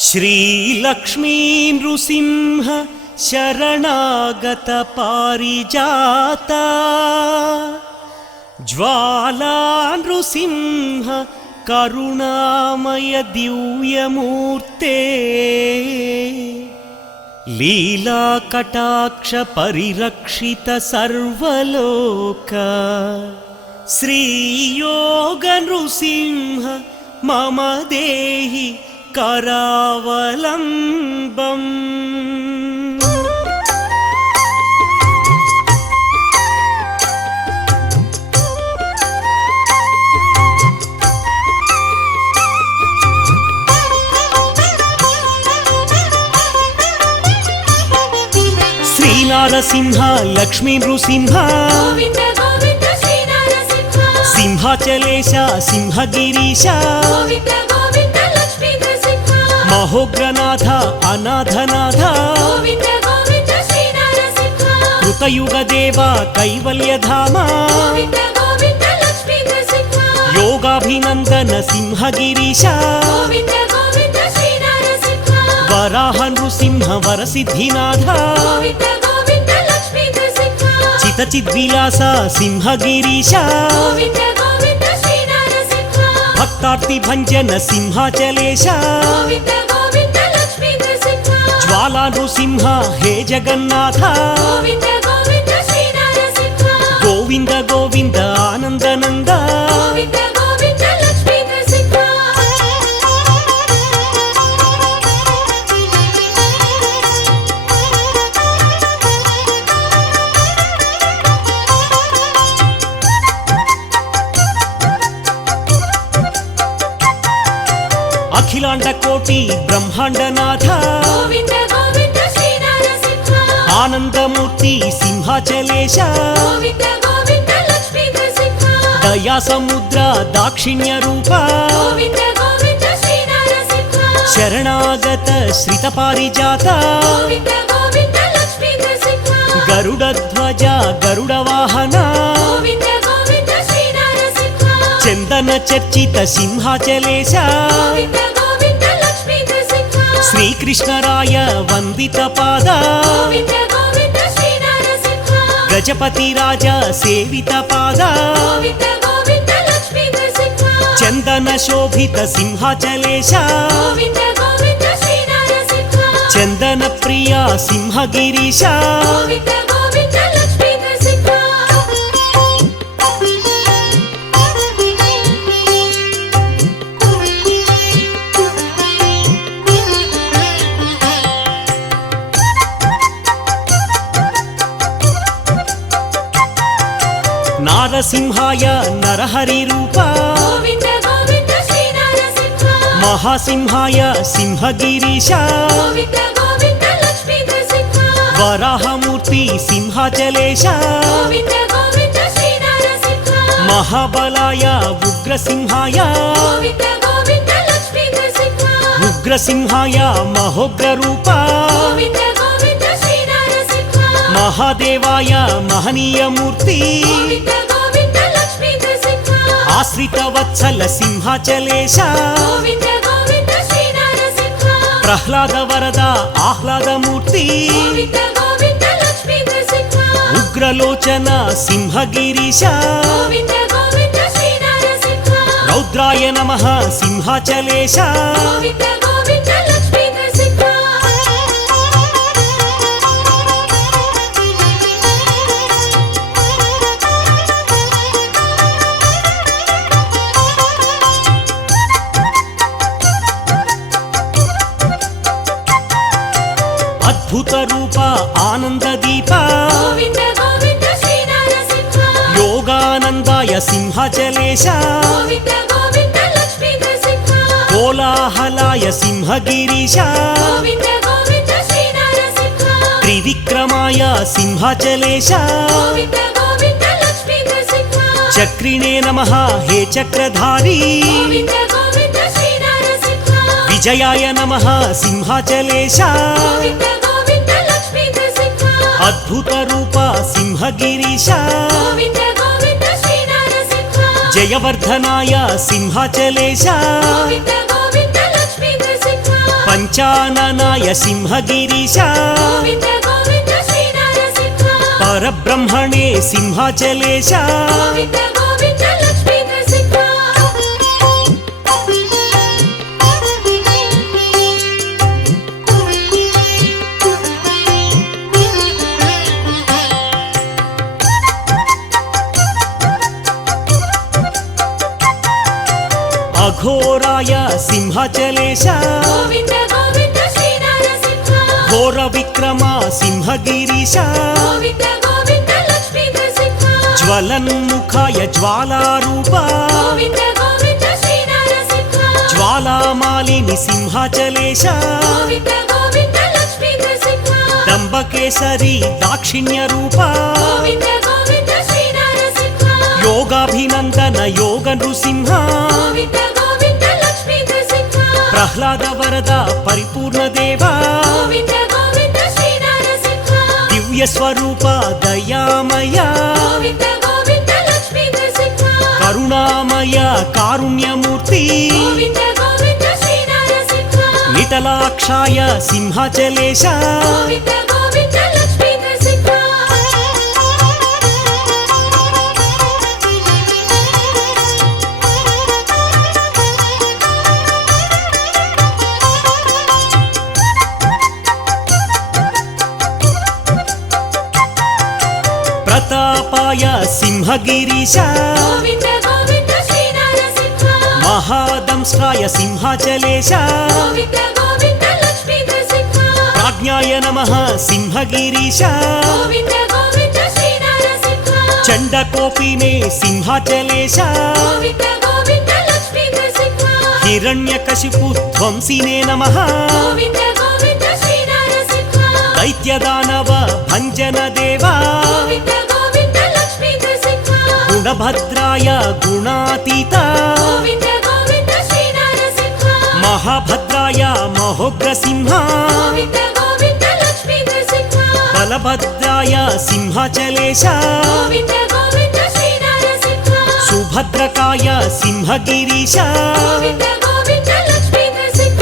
श्रीलक्ष्मी नृसिंह शरणागत पारिजाता ज्वाला नृसिंह करुणामय दिव्यमूर्ते लीला कटाक्ष परिरक्षित सर्वलोक श्रीयोग नृसिंह मम देहि करावलम्बम्। श्रीनारसिंह लक्ष्मी नृसिंह सिंहाचलेश सिंहगिरीश महोग्रनाथ अनाथनाथ कृतयुगदेव कैवल्यधाम योगाभिनन्दन सिंहगिरीश वराह नृसिंह वरसिद्धिनाथ चितचिद्विलास सिंहगिरीश भक्तार्तिभञ्जन सिंहाचलेश ज्वाला नृसिंह हे जगन्नाथ गोविंद गोविंद आनंदनंद अखिलांड कोटि ब्रह्मांडनाथ आनंदमूर्ति सिंहाचलेश दया समुद्र दाक्षिण्य रूप शरणागत श्रित पारिजात गरुडध्वज गरुडवाहन चंदन चर्चित सिंहाचलेश श्रीकृष्णराय वंदित पाद गजपति राजा सेवित पाद चंदन शोभित सिंहाचलेश चंदन प्रिया सिंहगिरीश नारसिंहाय नरहरि रूप महासिंहाय सिंहगिरीश वराहमूर्ति सिंहाचलेश महाबलाय उग्रसिंहाय उग्रसिंहाय महोग्र रूप महादेवाय महनीय मूर्ति आश्रित वत्सल सिंहाचलेश प्रह्लाद वरद आह्लाद मूर्ति उग्रलोचन सिंहगिरीश रौद्राय नमः सिंहाचलेश अद्भुत रूप आनंद दीप योगानंदाय सिंहाचलेश कोलाहलाय सिंहगिरीश त्रिविक्रमाय सिंहाचलेश चक्रिणे नमः हे चक्रधारी विजयाय नमः सिंहाचलेश अद्भुत रूप सिंहगिरीश जयवर्धनाय सिंहाचलेश पञ्चाननाय सिंहगिरीश गोविन्द गोविन्द श्री नरसिंह परब्रह्मणे सिंहाचलेश गोविन्द गोविन्द लक्ष्मी नरसिंह अघोराय सिंहाचलेश गोविन्द गोविन्द श्री नरसिंह घोरविक्रमा सिंहगिरीश गोविन्द गोविन्द लक्ष्मी नरसिंह ज्वलन्मुखाय ज्वालारूप गोविन्द गोविन्द श्री नरसिंह ज्वालामालिनि सिंहाचलेश गोविन्द गोविन्द लक्ष्मी नरसिंह दम्बकेसरी दाक्षिण्यरूप गोविन्द गोविन्द श्री नरसिंह योगाभिनन्दन योग नृसिंह गोविन्द गोविन्द लक्ष्मी नरसिंह प्रह्लाद वरद परिपूर्ण देव गोविन्द गोविन्द श्री नरसिंह दिव्य स्वरूप दयामय गोविन्द गोविन्द लक्ष्मी नरसिंह करुणामय कारुण्यमूर्ति गोविन्द गोविन्द श्री नरसिंह नितलाक्षाय सिंहाचलेश गोविन्द गोविन्द लक्ष्मी नरसिंह प्रतापाय सिंहगिरीश गोविन्द गोविन्द श्री नरसिंह महादंष्ट्राय सिंहाचलेश गोविन्द गोविन्द लक्ष्मी नरसिंह प्राज्ञाय नमः सिंहगिरीश गोविन्द गोविन्द श्री नरसिंह चण्डकोपिने सिंहाचलेश गोविन्द गोविन्द लक्ष्मी नरसिंह हिरण्यकशिपु ध्वंसिने नमः गोविन्द गोविन्द श्री नरसिंह दैत्यदानव भञ्जन देव गोविन्द गोविन्द लक्ष्मी नरसिंह गुणभद्राय गुणातीत गोविन्द गोविन्द श्री नरसिंह महाभद्राय महोग्रसिंह गोविन्द गोविन्द लक्ष्मी नरसिंह बलभद्राय सिंहाचलेश गोविन्द गोविन्द श्री नरसिंह सुभद्रकाय सिंहगिरीश गोविन्द गोविन्द लक्ष्मी नरसिंह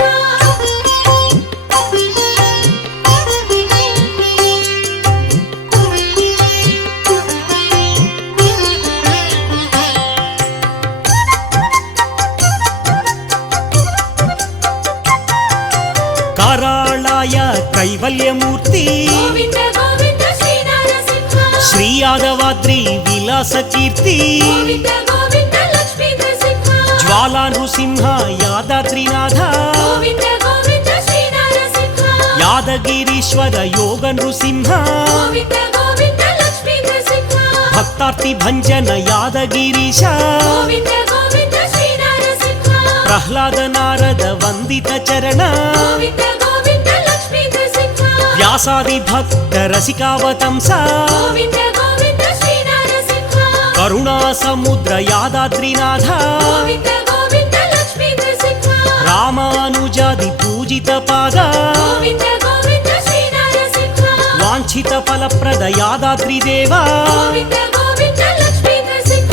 कराळाय कैवल्यमूर्ति गोविन्द गोविन्द श्री नरसिंह श्री यादवाद्रि विलास कीर्ति गोविन्द गोविन्द लक्ष्मी नरसिंह ज्वाला नृसिंह यादाद्रिनाथ गोविन्द गोविन्द श्री नरसिंह यादगिरीश्वर योग नृसिंह गोविन्द गोविन्द लक्ष्मी नरसिंह भक्तार्ति भञ्जन यादगिरीश गोविन्द गोविन्द श्री नरसिंह प्रह्लाद नारद वन्दित चरण गोविन्द गोविन्द लक्ष्मी नरसिंह व्यासादि भक्त रसिकावतंस गोविन्द गोविन्द श्री नरसिंह करुणा समुद्र यादाद्रिनाथ गोविन्द गोविन्द लक्ष्मी नरसिंह रामानुजादि पूजित पाद गोविन्द गोविन्द श्री नरसिंह वाञ्छित फलप्रद यादाद्रिदेव गोविन्द गोविन्द लक्ष्मी नरसिंह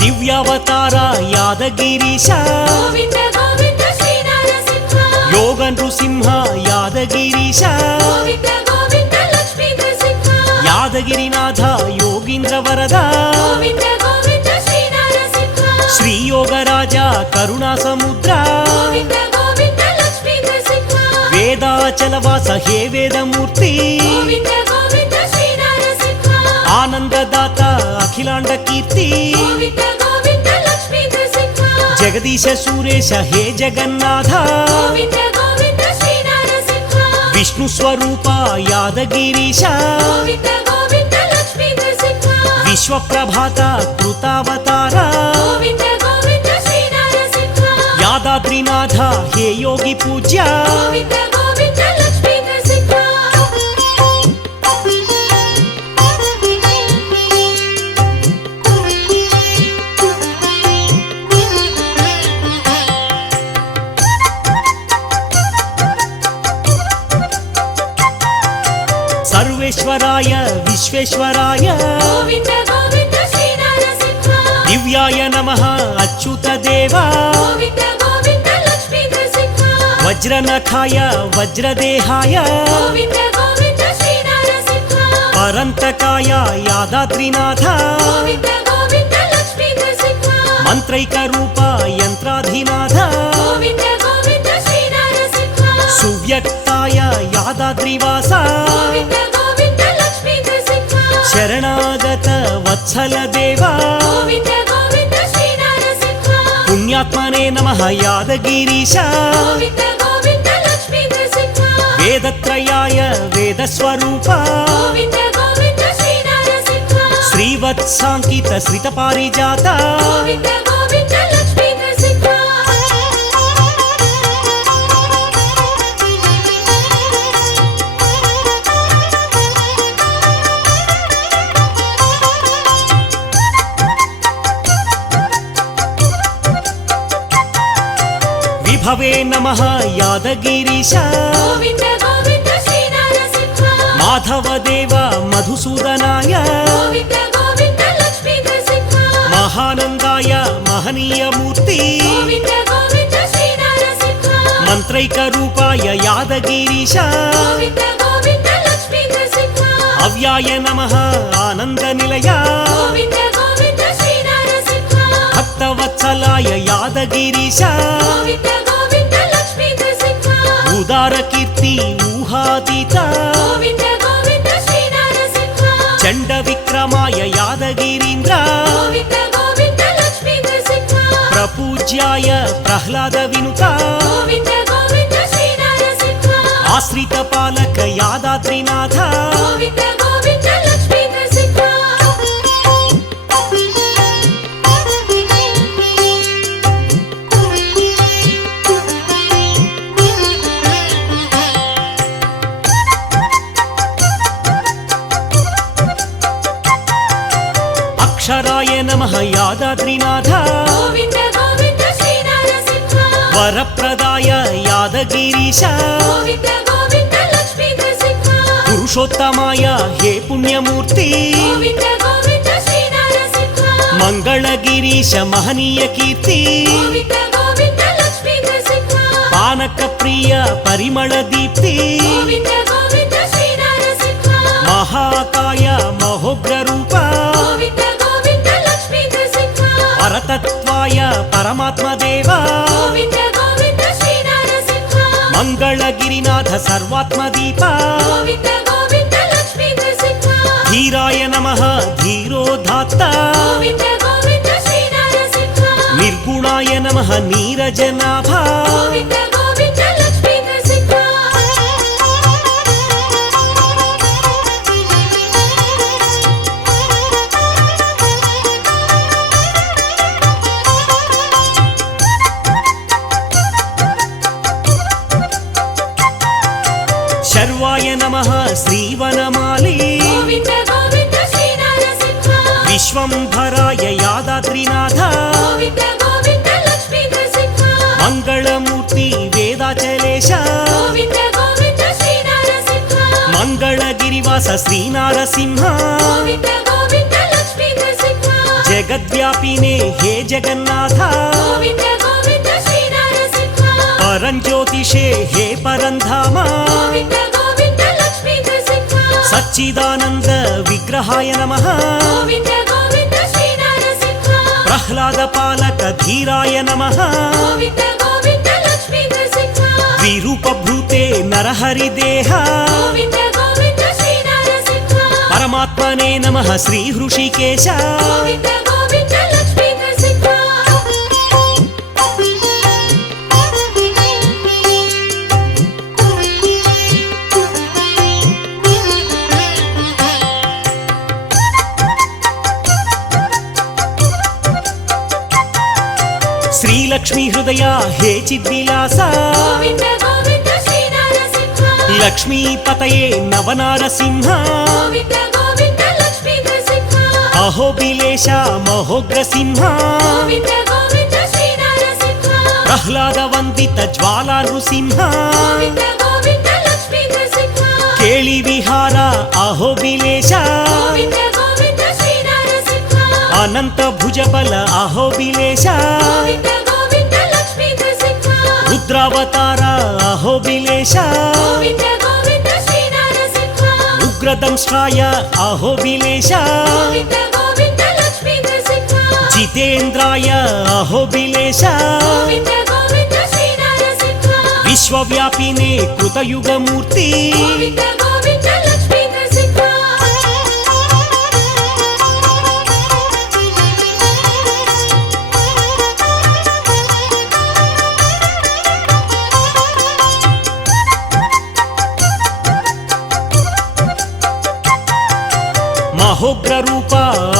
दिव्यावतार यादगिरीश गोविन्द गोविन्द श्री नरसिंह योग नृसिंह यादगिरीश गोविन्द गोविन्द लक्ष्मी नरसिंह यादगिरिनाथ योगीन्द्र वरद गोविन्द गोविन्द श्री नरसिंह श्री योगराज करुणा समुद्र गोविन्द गोविन्द लक्ष्मी नरसिंह वेदाचलवास हे वेदमूर्ति गोविन्द गोविन्द श्री नरसिंह आनंददाता अखिलांड कीर्ति गोविन्द गोविन्द लक्ष्मी नरसिंह जगदीश सुरेश हे जगन्नाथ गोविन्द गोविन्द श्री नरसिंह विष्णु स्वरूप यादगिरीश गोविन्द गोविन्द लक्ष्मी नरसिंह विश्वप्रभात कृतावतार गोविन्द गोविन्द श्री नरसिंह यादाद्रिनाथ हे योगी पूज्य गोविन्द गोविन्द लक्ष्मी नरसिंह ఈశ్వరాయ విశ్వేశ్వరాయ గోవింద గోవింద శ్రీ నరసింహ దివ్యాయ నమః అచ్యుత దేవా గోవింద గోవింద లక్ష్మీ నరసింహ వజ్రనఖాయ వజ్రదేహాయ గోవింద గోవింద శ్రీ నరసింహ పరంతకాయ యాదాద్రినాథ గోవింద గోవింద లక్ష్మీ నరసింహ మంత్రైక రూప యంత్రాధినాథ గోవింద గోవింద శ్రీ నరసింహ సువ్యక్తాయ యాదాద్రివాస గోవింద గోవింద లక్ష్మీ నరసింహ శరణాగత వత్సల దేవా గోవింద గోవింద శ్రీ నరసింహ పుణ్యాత్మనే నమః యాదగిరీశ గోవింద గోవింద లక్ష్మీ నరసింహ వేదత్రయాయ వేదస్వరూప గోవింద గోవింద శ్రీ నరసింహ శ్రీవత్సాంకిత శ్రిత పారిజాత గోవింద గోవింద లక్ష్మీ నరసింహ విభవే నమః యాదగిరీశ గోవింద గోవింద శ్రీ నరసింహ మాధవదేవ మధుసూదనాయ గోవింద గోవింద లక్ష్మీ నరసింహ మహానందాయ మహనీయమూర్తి గోవింద గోవింద శ్రీ నరసింహ మంత్రైక రూపాయ యాదగిరీశ గోవింద గోవింద లక్ష్మీ నరసింహ అవ్యాయ నమః ఆనంద నిలయ గోవింద గోవింద శ్రీ నరసింహ భక్తవత్సలాయ యాదగిరీశ గోవింద గోవింద లక్ష్మీ నరసింహ ఉదార కీర్తి ఊహాతీత గోవింద గోవింద శ్రీ నరసింహ చండ విక్రమాయ యాదగిరీంద్ర గోవింద గోవింద లక్ష్మీ నరసింహ ప్రపూజ్యాయ ప్రహ్లాద వినుత గోవింద గోవింద శ్రీ నరసింహ ఆశ్రిత పాలక యాదాద్రినాథ గోవింద గోవింద లక్ష్మీ నరసింహ అక్షరాయ నమః యాదాద్రినాథ గోవింద గోవింద శ్రీ నరసింహ వరప్రదాయ యాదగిరీశ గోవింద గోవింద లక్ష్మీ నరసింహ పురుషోత్తమాయ హే పుణ్యమూర్తి గోవింద గోవింద శ్రీ నరసింహ మంగళగిరీశ మహనీయ కీర్తి గోవింద గోవింద లక్ష్మీ నరసింహ పానక ప్రియ పరిమళ దీప్తి గోవింద గోవింద శ్రీ నరసింహ మహాకాయ మహోగ్ర రూప గోవింద గోవింద లక్ష్మీ నరసింహ పరతత్వాయ పరమాత్మ దేవ గోవింద గోవింద శ్రీ నరసింహ మంగళగిరినాథ సర్వాత్మ దీప గోవింద గోవింద లక్ష్మీ నరసింహ ధీరాయ నమః ధీరోధాత్త గోవింద గోవింద శ్రీ నరసింహ నిర్గుణాయ నమః నీరజనాభ గోవింద గోవింద లక్ష్మీ నరసింహ శర్వాయ నమః శ్రీవనమాలి గోవింద గోవింద శ్రీ నరసింహ విశ్వంభరాయ యాదాద్రినాథ గోవింద గోవింద లక్ష్మీ నరసింహ మంగళమూర్తి వేదాచలేశ గోవింద గోవింద శ్రీ నరసింహ మంగళగిరివాస శ్రీనారసింహ గోవింద గోవింద లక్ష్మీ నరసింహ జగద్వ్యాపినే హే జగన్నాథ గోవింద గోవింద శ్రీ నరసింహ పరంజ్యోతిషే హే పరంధామ గోవింద గోవింద లక్ష్మీ నరసింహ సచ్చిదానంద విగ్రహాయ నమః గోవింద గోవింద శ్రీ నరసింహ ప్రహ్లాద పాలక ధీరాయ నమః గోవింద గోవింద లక్ష్మీ నరసింహ విరూపభృతే నరహరి దేహ గోవింద గోవింద శ్రీ నరసింహ పరమాత్మనే నమః శ్రీ హృషికేశ గోవింద గోవింద లక్ష్మీ నరసింహ శ్రీలక్ష్మీ హృదయ హే చిద్విలాస గోవింద గోవింద శ్రీ నరసింహ లక్ష్మీపతయే నవనారసింహ గోవింద గోవింద లక్ష్మీ నరసింహ అహోబిలేశ మహోగ్రసింహ గోవింద గోవింద శ్రీ నరసింహ ప్రహ్లాద వందిత జ్వాలా నృసింహ గోవింద గోవింద లక్ష్మీ నరసింహ కేళి విహార అహోబిలేశ గోవింద గోవింద శ్రీ నరసింహ అనంత భుజబల అహోబిలేశ గోవింద గోవింద లక్ష్మీ నరసింహ రుద్రావతార అహోబిలేశ గోవింద గోవింద శ్రీ నరసింహ ఉగ్రదంష్ట్రాయ అహోబిలేశ గోవింద గోవింద లక్ష్మీ నరసింహ జితేంద్రాయ అహోబిలేశ గోవింద గోవింద శ్రీ నరసింహ విశ్వవ్యాపినే కృతయుగమూర్తి గోవింద గోవింద లక్ష్మీ నరసింహ మహోగ్ర రూప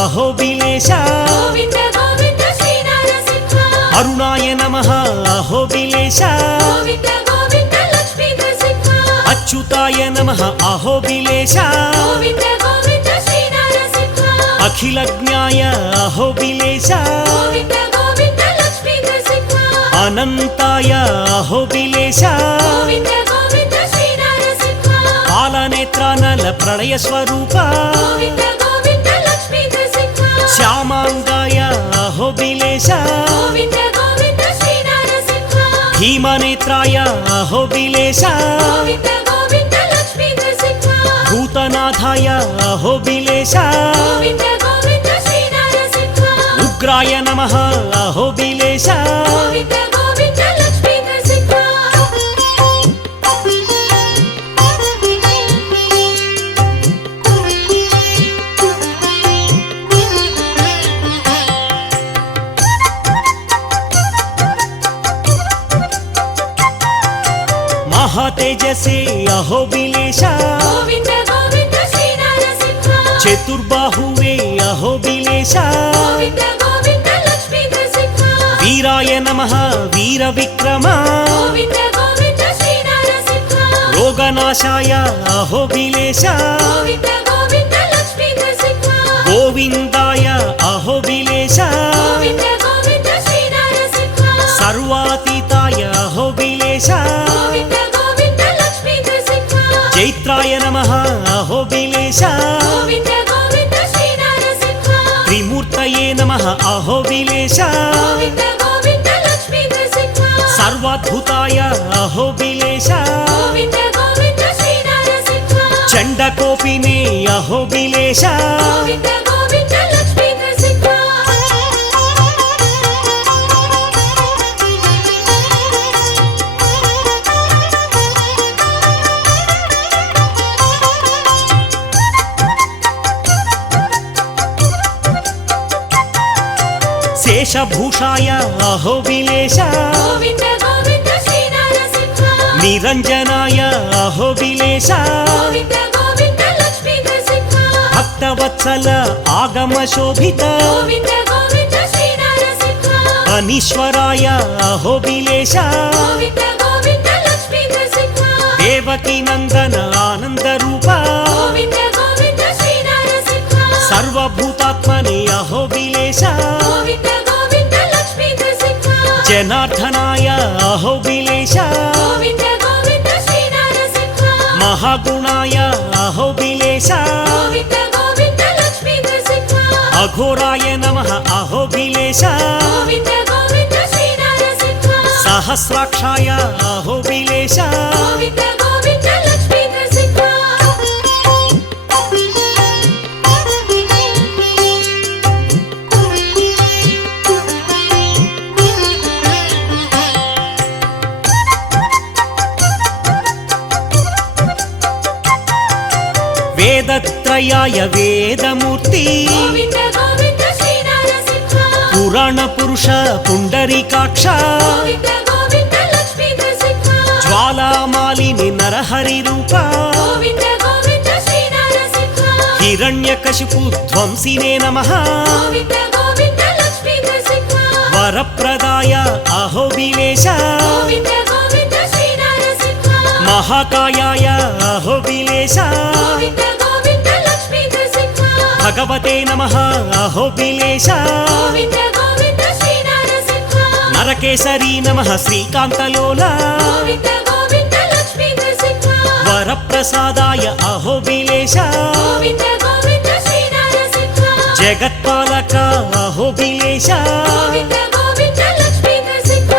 అహోబిలేశ గోవింద గోవింద శ్రీ నరసింహ అరుణాయ నమః అహోబిలేశ గోవింద గోవింద లక్ష్మీ నరసింహ అచ్యుతాయ నమః అహోబిలేశ గోవింద గోవింద శ్రీ నరసింహ అఖిలజ్ఞాయ అహోబిలేశ గోవింద గోవింద లక్ష్మీ నరసింహ అనంతాయ అహోబిలేశ గోవింద గోవింద శ్రీ నరసింహ కాలనేత్రానల ప్రళయ స్వరూప గోవింద గోవింద లక్ష్మీ నరసింహ శ్యామాంగాయ అహోబిలేశ గోవింద గోవింద శ్రీ నరసింహ భీమనేత్రాయ అహోబిలేశ గోవింద గోవింద లక్ష్మీ నరసింహ భూతనాథాయ అహోబిలేశ గోవింద గోవింద శ్రీ నరసింహ ఉగ్రాయ నమః అహోబిలేశ గోవింద గోవింద లక్ష్మీ నరసింహ మహాతేజసే అహోబిలేశ గోవింద గోవింద శ్రీ నరసింహ చతుర్బాహువే అహోబిలేశ గోవింద గోవింద లక్ష్మీ నరసింహ వీరాయ నమః వీర విక్రమ గోవింద గోవింద శ్రీ నరసింహ రోగనాశాయ అహోబిలేశ గోవింద గోవింద లక్ష్మీ నరసింహ గోవిందాయ అహోబిలేశ గోవింద గోవింద శ్రీ నరసింహ సర్వాతీతాయ అహోబిలేశ గోవింద గోవింద లక్ష్మీ నరసింహ చైత్రాయ నమః అహోబిలేశ గోవింద గోవింద శ్రీ నరసింహ త్రిమూర్తయే నమః అహోబిలేశ గోవింద గోవింద లక్ష్మీ నరసింహ సర్వాద్భుతాయ అహోబిలేశ గోవింద గోవింద శ్రీ నరసింహ చండకోపినే అహోబిలేశ గోవింద గోవింద లక్ష్మీ నరసింహ శేషభూషాయ అహోబిలేశ గోవింద గోవింద శ్రీ నరసింహ నిరంజనాయ అహోబిలేశ గోవింద గోవింద లక్ష్మీ నరసింహ భక్తవత్సల ఆగమ శోభిత గోవింద గోవింద శ్రీ నరసింహ అనీశ్వరాయ అహోబిలేశ గోవింద గోవింద లక్ష్మీ నరసింహ దేవకీ నందన ఆనంద రూప గోవింద గోవింద శ్రీ నరసింహ సర్వభూతాత్మని అహోబిలేశ గోవింద గోవింద లక్ష్మీ నరసింహ జనార్దనాయ అహోబిలేశ గోవింద గోవింద శ్రీ నరసింహ మహాగుణాయ అహోబిలేశ గోవింద గోవింద లక్ష్మీ నరసింహ అఘోరాయ నమః అహోబిలేశ గోవింద గోవింద శ్రీ నరసింహ సహస్రాక్షాయ అహోబిలేశ గోవింద గోవింద లక్ష్మీ నరసింహ వేదత్రయాయ వేదమూర్తి గోవింద గోవింద శ్రీ నరసింహ పురాణ పురుష పుండరీకాక్ష గోవింద గోవింద లక్ష్మీ నరసింహ జ్వాలామాలిని నరహరి రూప గోవింద గోవింద శ్రీ నరసింహ హిరణ్యకశిపు ధ్వంసినే నమః గోవింద గోవింద లక్ష్మీ నరసింహ వరప్రదాయ అహోబిలేశ గోవింద గోవింద శ్రీ నరసింహ మహాకాయాయ అహోబిలేశ గోవింద గోవింద లక్ష్మీ నరసింహ భగవతే నమః అహోబిలేశ గోవింద గోవింద శ్రీ నరసింహ నరకేసరీ నమః శ్రీకాంతలోల గోవింద గోవింద లక్ష్మీ నరసింహ వరప్రసాదాయ అహోబిలేశ గోవింద గోవింద శ్రీ నరసింహ జగత్పాలక అహోబిలేశ గోవింద గోవింద లక్ష్మీ నరసింహ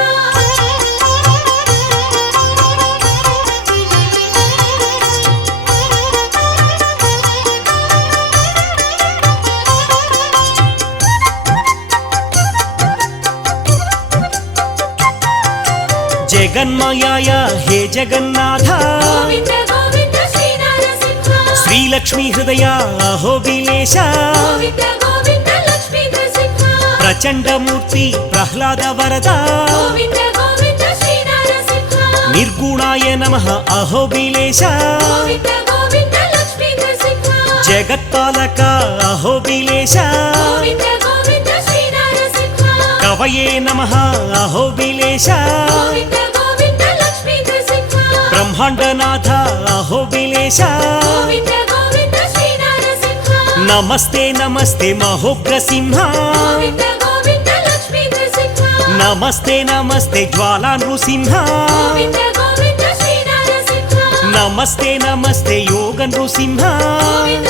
జగన్మయాయ హే జగన్నాథ గోవింద గోవింద శ్రీ నరసింహ శ్రీలక్ష్మీ హృదయ అహోబిలేశ గోవింద గోవింద లక్ష్మీ నరసింహ ప్రచండమూర్తి ప్రహ్లాద వరద గోవింద గోవింద శ్రీ నరసింహ నిర్గుణాయ నమః అహోబిలేశ గోవింద గోవింద లక్ష్మీ నరసింహ జగత్పాలక అహోబిలేశ గోవింద గోవింద శ్రీ నరసింహ కవయే నమః అహోబిలేశ గోవింద గోవింద లక్ష్మీ నరసింహ బ్రహ్మాండనాథ అహోబిలేశ గోవింద గోవింద శ్రీ నరసింహ నమస్తే నమస్తే మహోగ్రసింహ గోవింద గోవింద లక్ష్మీ నరసింహ నమస్తే నమస్తే జ్వాలా నృసింహ గోవింద గోవింద శ్రీ నరసింహ నమస్తే నమస్తే యోగ నృసింహ గోవింద